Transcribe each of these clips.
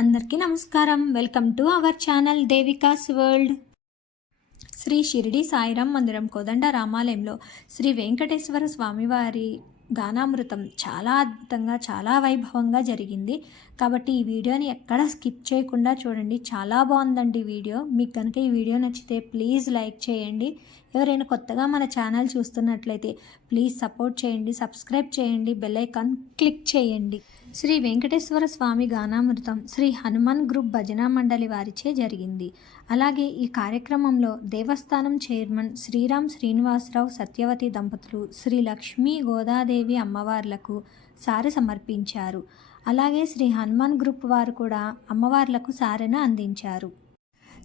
అందరికీ నమస్కారం. Welcome to our channel Devika's world. Shri Shirdi Sairam మందిరం కోదండ రామాలయంలో శ్రీ వెంకటేశ్వర స్వామివారి గానామృతం చాలా అద్భుతంగా చాలా వైభవంగా జరిగింది. కాబట్టి ఈ వీడియోని ఎక్కడ స్కిప్ చేయకుండా చూడండి. చాలా బాగుందండి వీడియో. మీకు కనుక ఈ వీడియో నచ్చితే ప్లీజ్ లైక్ చేయండి. ఎవరైనా కొత్తగా మన ఛానల్ చూస్తున్నట్లయితే ప్లీజ్ సపోర్ట్ చేయండి సబ్స్క్రైబ్ చేయండి బెల్ ఐకాన్ క్లిక్ చేయండి. శ్రీ వెంకటేశ్వర స్వామి గానామృతం శ్రీ హనుమాన్ గ్రూప్ భజనా మండలి వారిచే జరిగింది. అలాగే ఈ కార్యక్రమంలో దేవస్థానం చైర్మన్ శ్రీరామ్ శ్రీనివాసరావు సత్యవతి దంపతులు శ్రీ లక్ష్మీ గోదాదేవి అమ్మవార్లకు సారి సమర్పించారు. అలాగే శ్రీ హనుమాన్ గ్రూప్ వారు కూడా అమ్మవార్లకు సారెను అందించారు.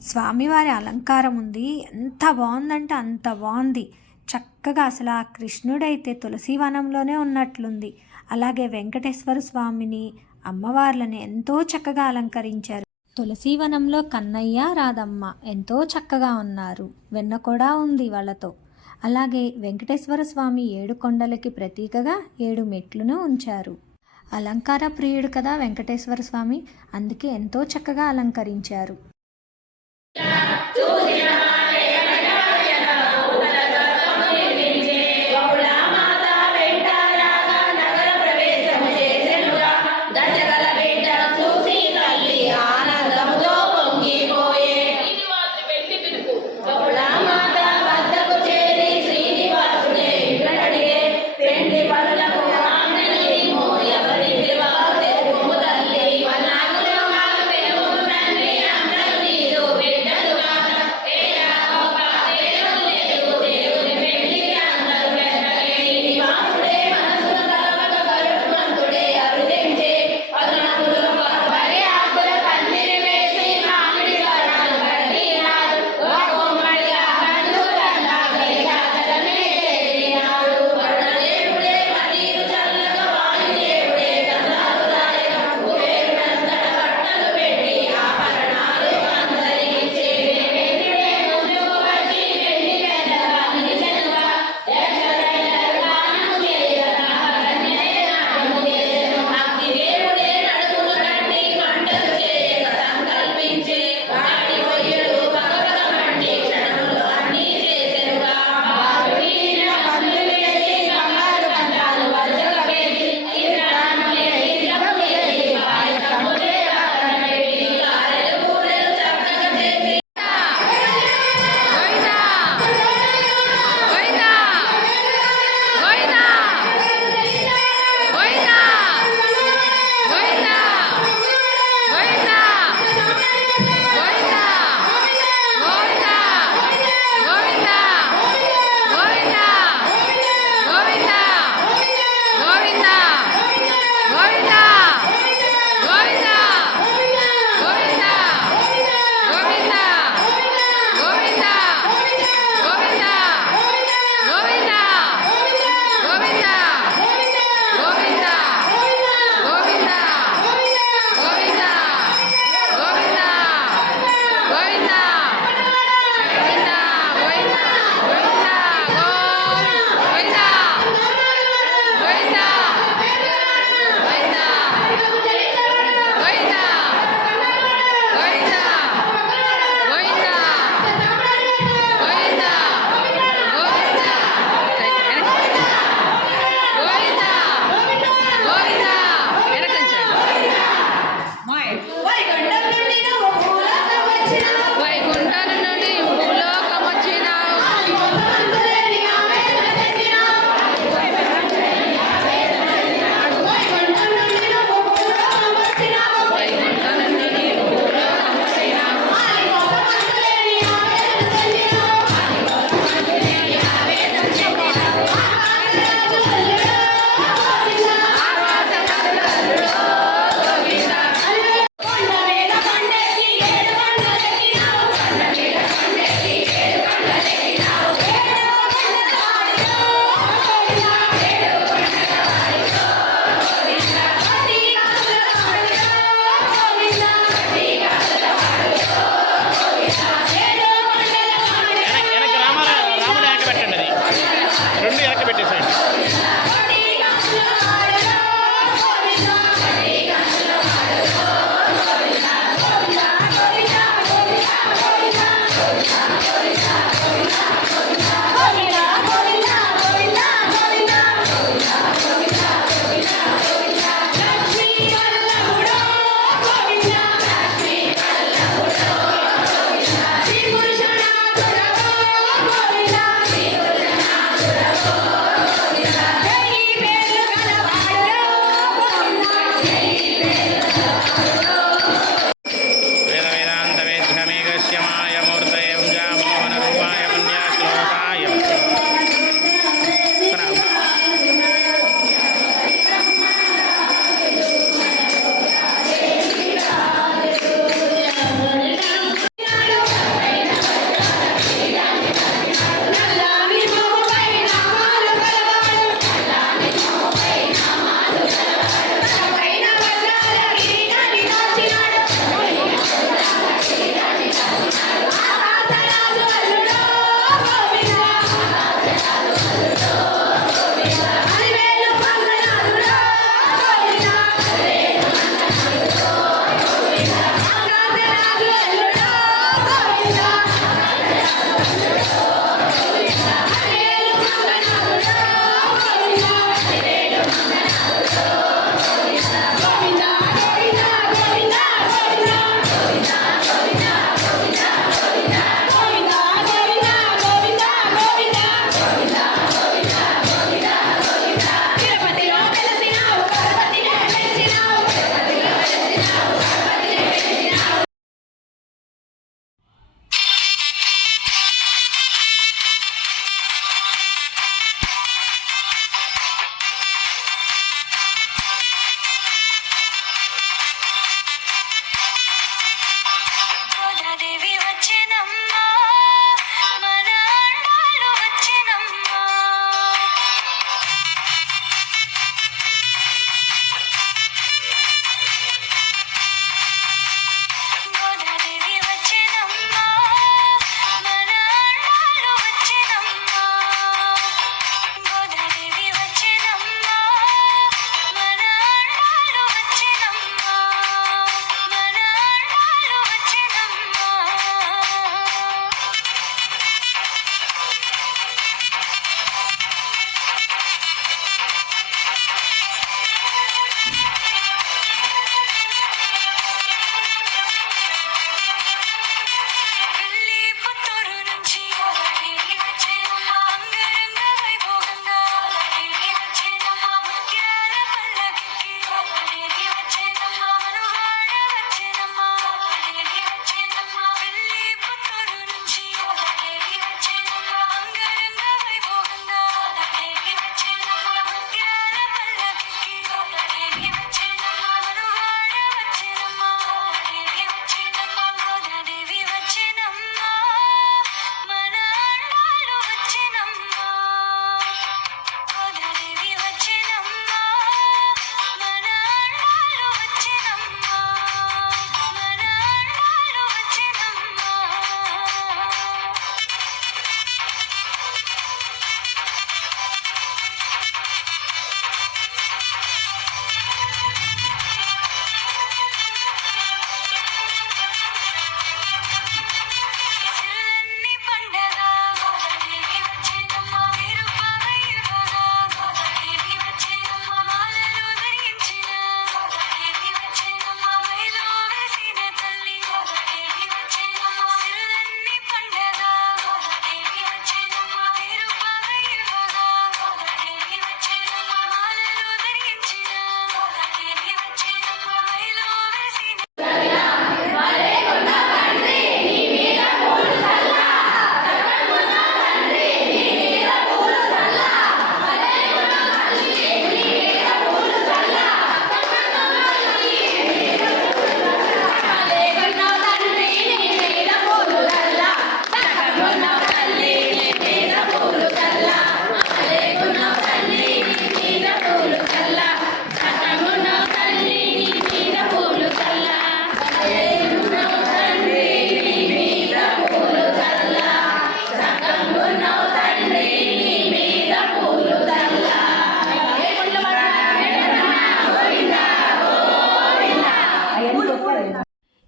స్వామివారి అలంకారం ఉంది. ఎంత బాగుందంటే అంత బాగుంది. చక్కగా అసలు ఆ కృష్ణుడైతే తులసీవనంలోనే ఉన్నట్లుంది. అలాగే వెంకటేశ్వర స్వామిని అమ్మవార్లని ఎంతో చక్కగా అలంకరించారు. తులసీవనంలో కన్నయ్య రాధమ్మ ఎంతో చక్కగా ఉన్నారు. వెన్న కూడా ఉంది వాళ్ళతో. అలాగే వెంకటేశ్వర స్వామి ఏడు కొండలకి ప్రతీకగా ఏడు మెట్లును ఉంచారు. అలంకార ప్రియుడు కదా వెంకటేశ్వర స్వామి. అందుకే ఎంతో చక్కగా అలంకరించారు. જો જેના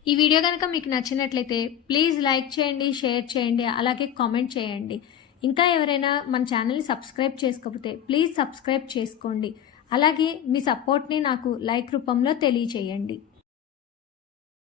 ఈ వీడియో కనుక మీకు నచ్చినట్లయితే ప్లీజ్ లైక్ చేయండి షేర్ చేయండి అలాగే కామెంట్ చేయండి. ఇంకా ఎవరైనా మన ఛానల్ని సబ్స్క్రైబ్ చేసుకోకపోతే ప్లీజ్ సబ్స్క్రైబ్ చేసుకోండి. అలాగే మీ సపోర్ట్ని నాకు లైక్ రూపంలో తెలియచేయండి.